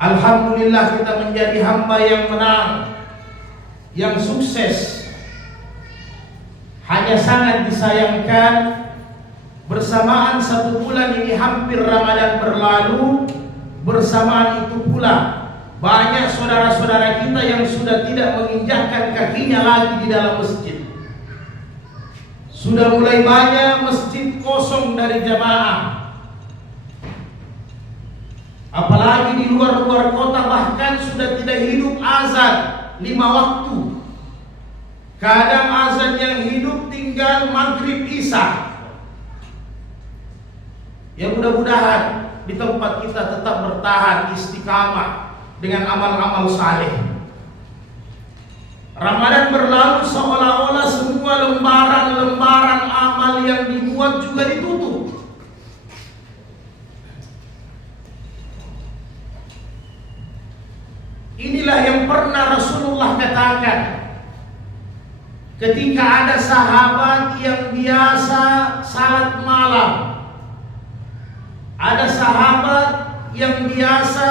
Alhamdulillah kita menjadi hamba yang menang, yang sukses. Hanya sangat disayangkan bersamaan 1 bulan ini hampir Ramadan berlalu, bersamaan itu pula banyak saudara-saudara kita yang sudah tidak menginjakkan kakinya lagi di dalam masjid. Sudah mulai banyak masjid kosong dari jamaah. Apalagi di luar-luar kota bahkan sudah tidak hidup azan 5 waktu. Kadang azan yang hidup tinggal maghrib isya. Ya mudah-mudahan di tempat kita tetap bertahan istiqamah dengan amal-amal saleh. Ramadan berlalu seolah-olah semua lembaran-lembaran amal yang dibuat juga ditutup. Inilah yang pernah Rasulullah katakan ketika ada sahabat yang biasa salat malam, ada sahabat yang biasa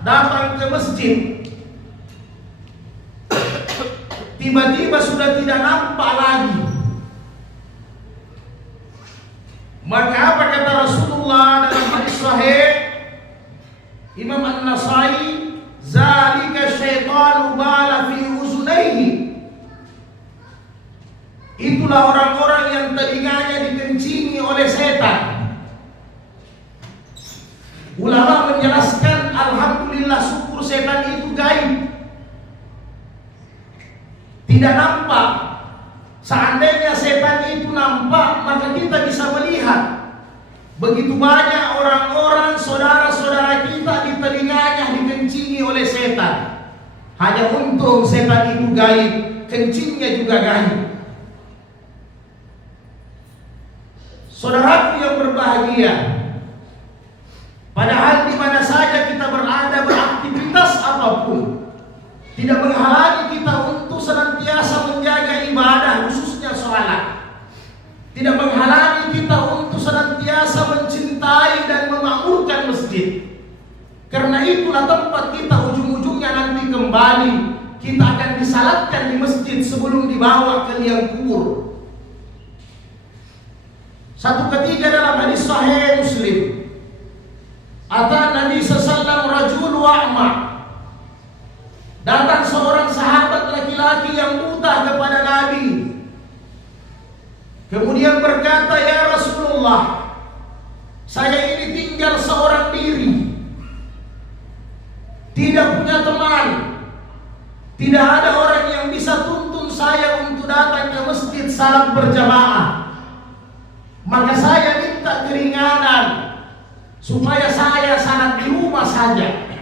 datang ke masjid, tiba-tiba sudah tidak nampak lagi. Maka apa kata Rasulullah dalam hadis sahih Imam An-Nasai, zalika syaitanu bala fi uzunaihi. Itulah orang-orang yang telinganya dikencingi oleh setan. Ulama menjelaskan, alhamdulillah syukur setan itu gaib, tidak nampak. Seandainya setan itu nampak, maka kita bisa melihat. Begitu banyak orang-orang saudara-saudara kita di telinganya dikencingi oleh setan. Hanya untung setan itu gaib, kencingnya juga gaib. Saudaraku yang berbahagia, padahal di mana saja kita berada, beraktivitas apapun, tidak menghalangi kita untuk senantiasa menjaga ibadah, khususnya sholat. Tidak menghalangi kita untuk senantiasa mencintai dan memakmurkan masjid. Karena itulah tempat kita ujung-ujungnya nanti kembali. Kita akan disalatkan di masjid sebelum dibawa ke liang kubur. Satu ketika dalam hadis sahih Muslim, ata Nabi sallallahu rajul wa'ma, datang seorang sahabat laki-laki yang buta kepada Nabi. Kemudian berkata, ya Rasulullah, saya ini tinggal seorang diri, tidak punya teman, tidak ada orang yang bisa tuntun saya untuk datang ke masjid salat berjamaah. Maka saya minta keringanan supaya saya salat di rumah saja.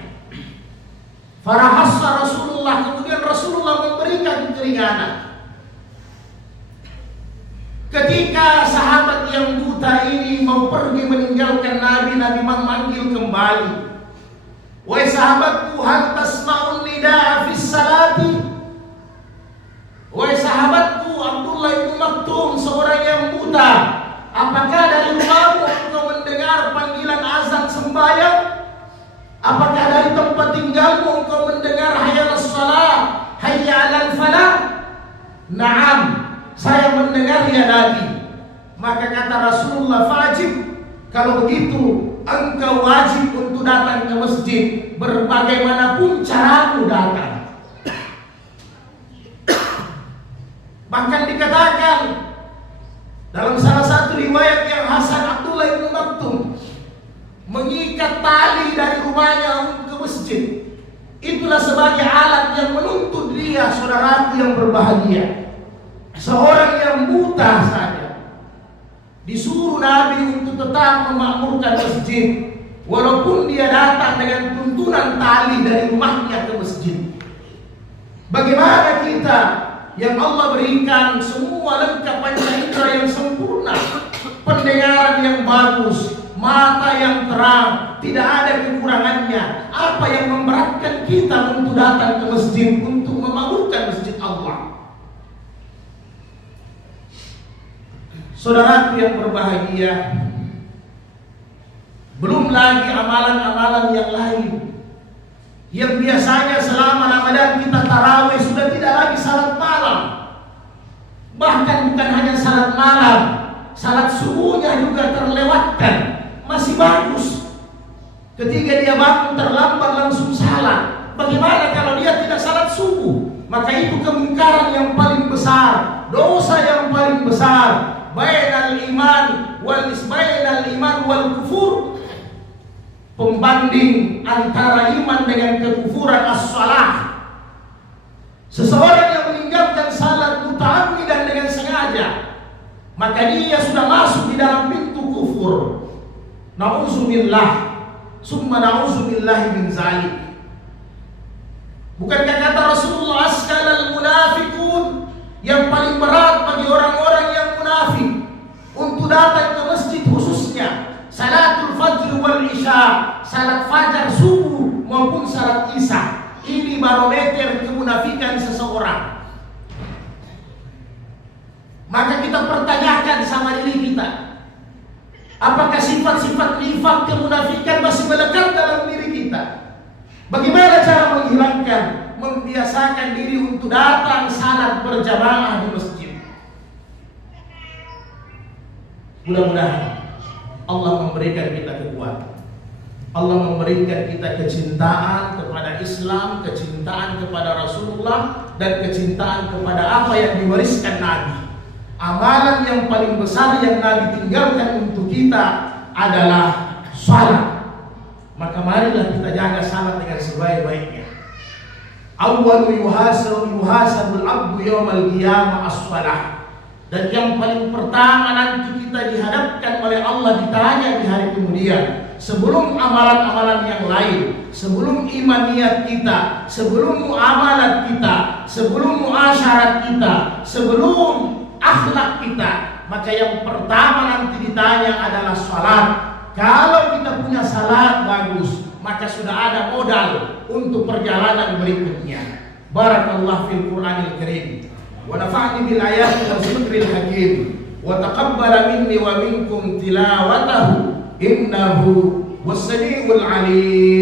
Farahassa Rasulullah, kemudian Rasulullah memberikan keringanan. Ketika sahabat yang buta ini mau pergi meninggalkan Nabi, Nabi memanggil kembali. Wahai sahabatku, hal tasma'un nida'a fis salati. Wahai sahabatku, Abdullah bin Maktum, seorang yang buta, apakah dari rumahmu engkau mendengar panggilan azan sembahyang? Apakah dari tempat tinggalmu engkau mendengar hayya 'alas shalah, hayya 'alal falah? Naam, saya mendengar ya Nabi. Maka kata Rasulullah, wajib. Kalau begitu engkau wajib untuk datang ke masjid, berbagaimanapun caramu datang. Bahkan dikatakan dalam salah satu riwayat yang Hasan, Abdullah bin Maktum mengikat tali dari rumahnya ke masjid. Itulah sebagai alat yang menuntut dia, saudaraku yang berbahagia. Seorang yang buta saja disuruh Nabi untuk tetap memakmurkan masjid, walaupun dia datang dengan tuntunan tali dari rumahnya ke masjid. Bagaimana kita yang Allah berikan semua lengkap panca yang sempurna, pendengaran yang bagus, mata yang terang, tidak ada kekurangannya. Apa yang memberatkan kita untuk datang ke masjid, untuk memakmurkan masjid Allah? Saudaraku yang berbahagia, belum lagi amalan-amalan yang lain. Yang biasanya selama Ramadan kita tarawih sudah tidak lagi salat malam. Bahkan bukan hanya salat malam, salat subuhnya juga terlewatkan. Masih bagus. Ketika dia bangun terlambat langsung salat. Bagaimana kalau dia tidak salat subuh? Maka itu kemungkaran yang paling besar, dosa yang paling besar. Bainal iman wal kufur. Pembanding antara iman dengan kekufuran as-salah. Seseorang yang meninggalkan salat muta'ammidan dengan sengaja, maka dia sudah masuk di dalam pintu kufur. Na'udzubillah, summa na'udzubillahi min zalik. Bukankah kata Rasulullah, askalal munafiqun, yang paling berat bagi orang-orang yang munafik untuk datang ke masjid, khususnya salatul fajr wal isya, salat fajar subuh maupun salat isya. Ini barometer kemunafikan seseorang. Maka kita pertanyakan sama diri kita, apakah sifat-sifat nifaq kemunafikan masih melekat dalam diri kita? Bagaimana cara menghilangkan? Membiasakan diri untuk datang salat berjamaah di masjid. Mudah-mudahan Allah memberikan kita kekuatan. Allah memberikan kita kecintaan kepada Islam, kecintaan kepada Rasulullah, dan kecintaan kepada apa yang diwariskan Nabi. Amalan yang paling besar yang Nabi tinggalkan untuk kita adalah salat. Maka marilah kita jaga salat dengan sebaik-baiknya. Awwalu yuhasabul abdu yaumal qiyamah as-salah. Dan yang paling pertama nanti kita dihadapkan oleh Allah, ditanya di hari kemudian, sebelum amalan-amalan yang lain, sebelum imaniyat kita, sebelum muamalat kita, sebelum muasyarat kita, sebelum akhlak kita, maka yang pertama nanti ditanya adalah salat. Kalau kita punya salat bagus, maka sudah ada modal untuk perjalanan berikutnya. Barakallahu fil Qur'anil Karim, wa nafa'ni bil ayati wal zikril hakim, wa taqabbala minni wa minkum tilawatahu innahu was-sami'ul 'alim.